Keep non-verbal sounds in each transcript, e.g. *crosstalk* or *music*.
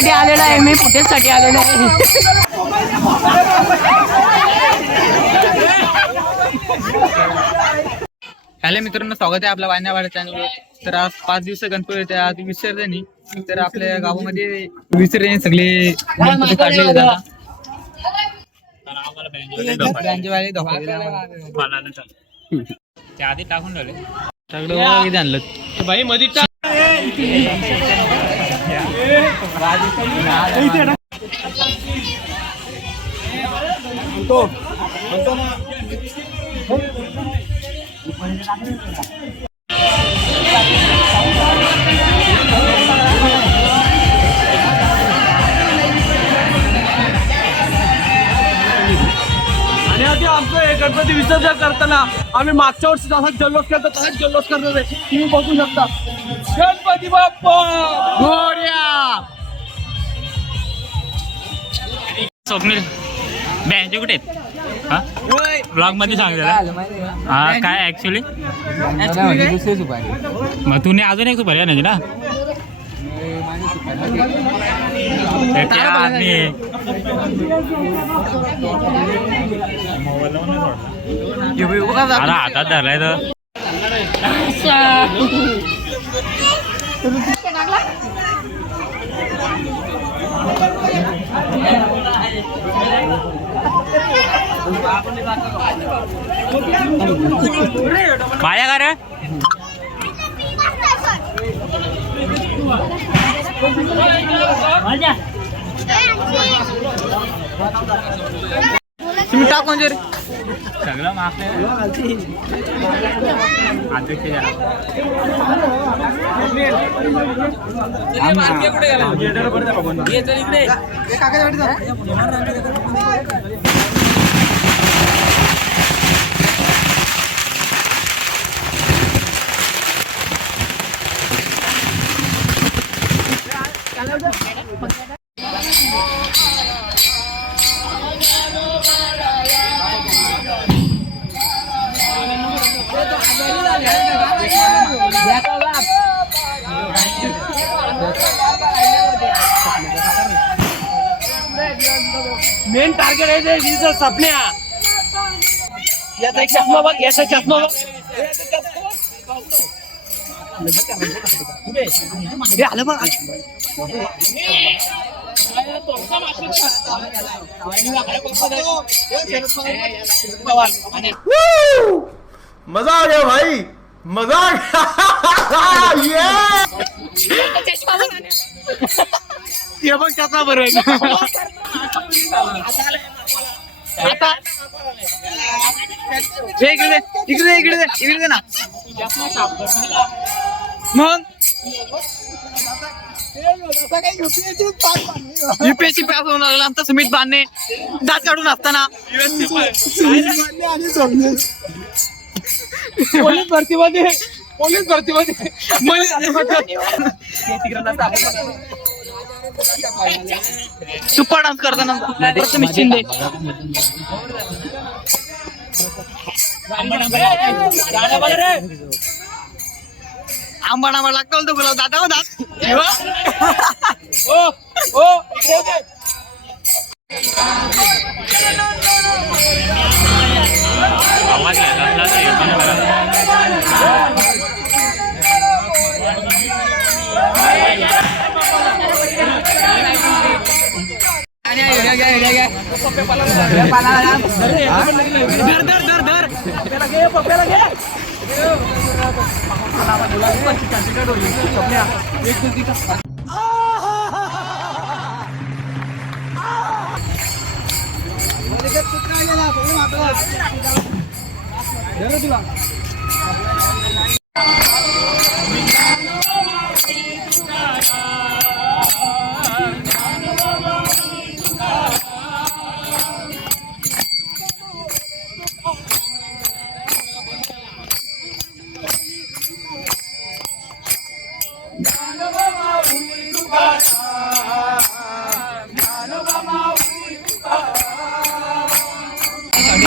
साठी आलेलो आहे मी फुटेजसाठी आलेलो आहे. हॅलो मित्रांनो स्वागत आहे आपल्या वाण्यावाड्या चॅनलवर तर आज पाच दिवस गणपती होते आज विसर्जनी तर आपल्या गावामध्ये विसर्जनी सगळे. गणपती काढले जातात आधी टाकून ठेवले. सगळं आणलं. भाई मध्ये आमचं हे गणपती विसर्जन करताना आम्ही मागच्या वर्षी जसा जल्लोष करतो तसाच जल्लोष करतो तुम्ही बघू शकता. गणपती बाप्पा! स्वप्नील बँचे कुठे हा? ब्लॉगमध्ये सांग जरा हा काय ऍक्च्युली मग तुम्ही अजून एक सुपारी आणायची ना? अरे हातात धरलाय तर মায়া কারে মায়া तुम्ही टाकून जे रे सगळं माफ अध्यक्ष मेन टार्गेट आहे ते वीज सपन्या याचा एक चष्मा बघ याचा चष्मा बघ. हे आलं बघ. मजा आ गया भाई मजा आ गया. हे बघ कसा बरोबर आता इकडे इकडे इकडे इकडे दे ना. मग? युपीएससी पास होऊन आला आमचा सुमित बांधणे दात काढून असताना. पोलीस भरतीमध्ये पोलीस भरतीमध्ये. *laughs* सुपर डान्स करताना प्रथमेश शिंदे. आंबा नांबा लागतो गुलाब बोलाव दादा. हो दात Dar dar dar dar. Pela ge,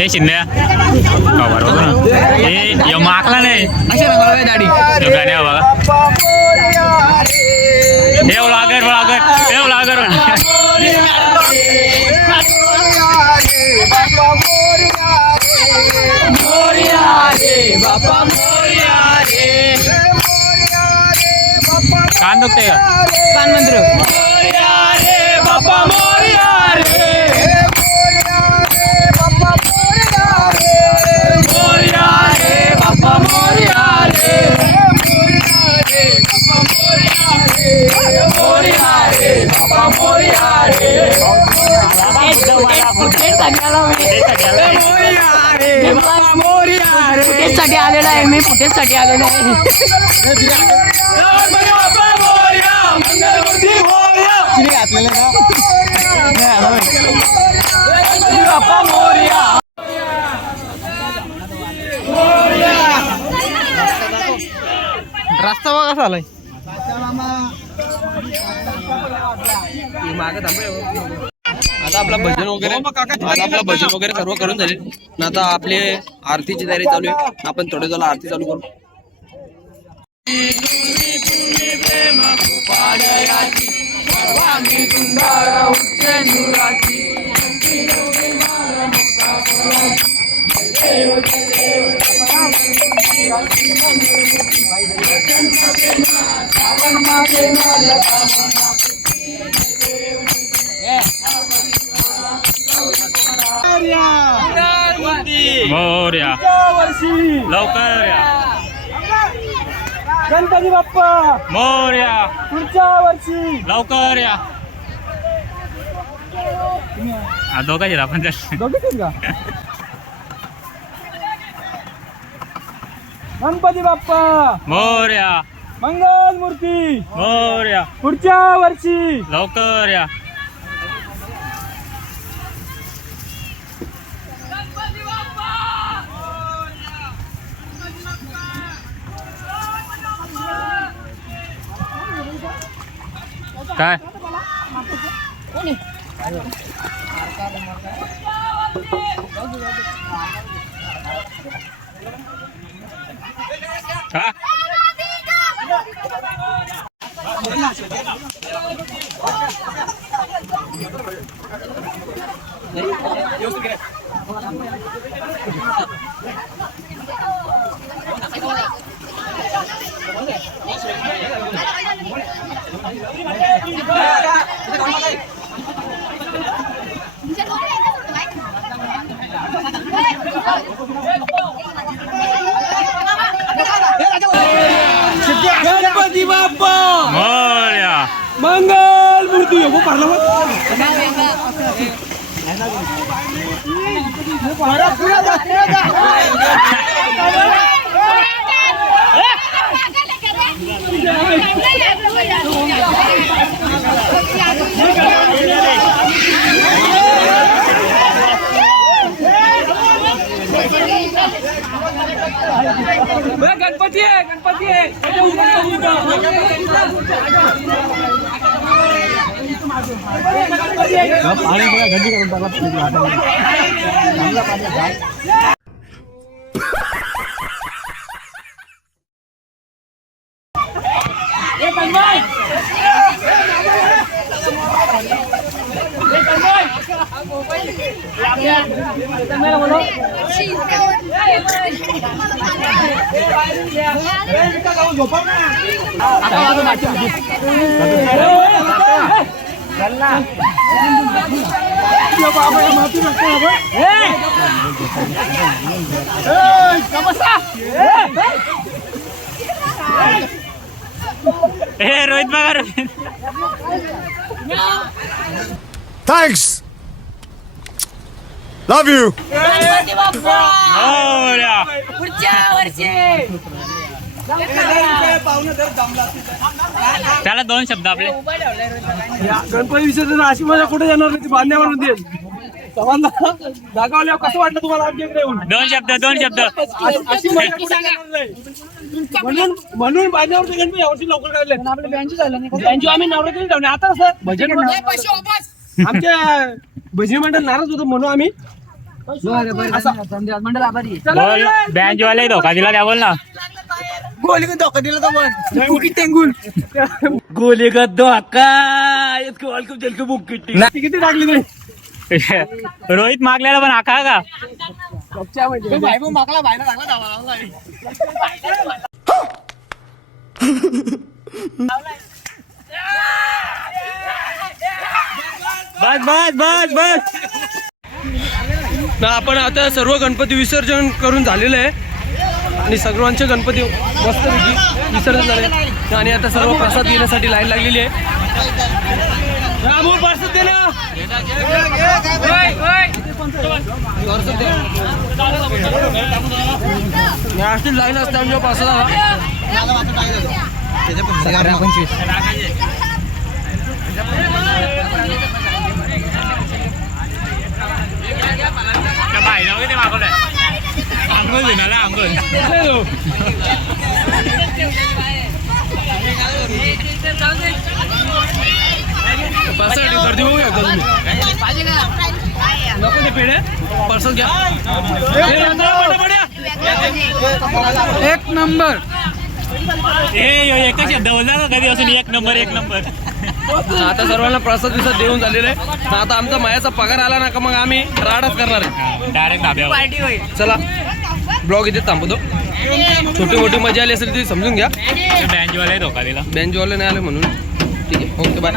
हो, बरोबर ना? हे यो माकला नाही. अशा रंगाला दाढी. यो गाण्या बघा हे व्लॉगर व्लॉगर हे व्लॉगर कान दुखते का? कान मंत्र. फुटेजसाठी आलेला आहे मी फुटेजसाठी आलेलो आहे. रस्ता बघा कसा आता आपला भजन वगैरे आता आपलं भजन वगैरे सर्व करून झाले. आता आपले आरतीची तयारी चालू आहे. आपण थोडे झालं आरती चालू करू. मोर्या लवकर या गणपती बाप्पा मोर्या पुढच्या वर्षी लवकर या हा दोघांचे आपण तर बघितलं का गणपती बाप्पा मोर्या मंगल मूर्ती. मोर्या पुढच्या वर्षी. लवकर या. काय? हा गणपती बाप्पा मोर्या मंगल मूर्ती हो पार्ला गणपती आहे गणपती पाणी पुरा गंजी करून टाकला चांगला पाणी काय Hãy subscribe cho kênh Ghiền Mì Gõ Để không bỏ lỡ những video hấp dẫn ए रोहित बघा रोहित. Thanks love you. पुढच्या वर्षी. त्याला दोन शब्द आपले. गणपती विसर्जन अशी मजा कुठे जाणार नाही ती बांधण्यावर देईल. सर्वांना दाखवल्यावर कसं वाटलं तुम्हाला आमच्या इकडे येऊन दोन शब्द दोन शब्द. अशी- अशी मजा कुठे जाणार नाही. म्हणून म्हणून बांधण्यावर गणपती यावर्षी लवकर काढले. आपले बँजू झालं बँजू आम्ही नवरात्री आता कसं भजन आमच्या भजनी मंडळ नाराज होतो म्हणून आम्ही बोल बँजवाले धोका दिला त्या बोल ना गोली का धोका इसको हलकं जलकं बुक किती किती टाकली तुम्ही रोहित मागलेला पण आखा का? बस बस बस बस. ना आपण आता सर्व गणपती विसर्जन करून झालेलं आहे. आणि सर्वांचे गणपती मस्तपैकी विसर्जन झाले. आणि आता सर्व प्रसाद घेण्यासाठी लाईन लागलेली आहे. प्रसाद दे ना. लाईन असते आमच्या प्रसादाला. पंचवीस. नको ते पेढे प्रसाद घ्या ए, रंजना, पटापट. या. एक नंबर एकच कधी असून एक नंबर एक नंबर. आता सर्वांना प्रसाद विसाद देऊन झालेले आहे. आता आमचा मायाचा पगार आला ना का मग आम्ही राडच करणार आहे. डायरेक्ट धाब्यावर. चला ब्लॉग इथे थांबतो छोटी मोठी मजा आली असेल ती समजून घ्या. बँजवाले धोका दिला. बँजवाले नाही आले म्हणून. ठीक आहे ओके बाय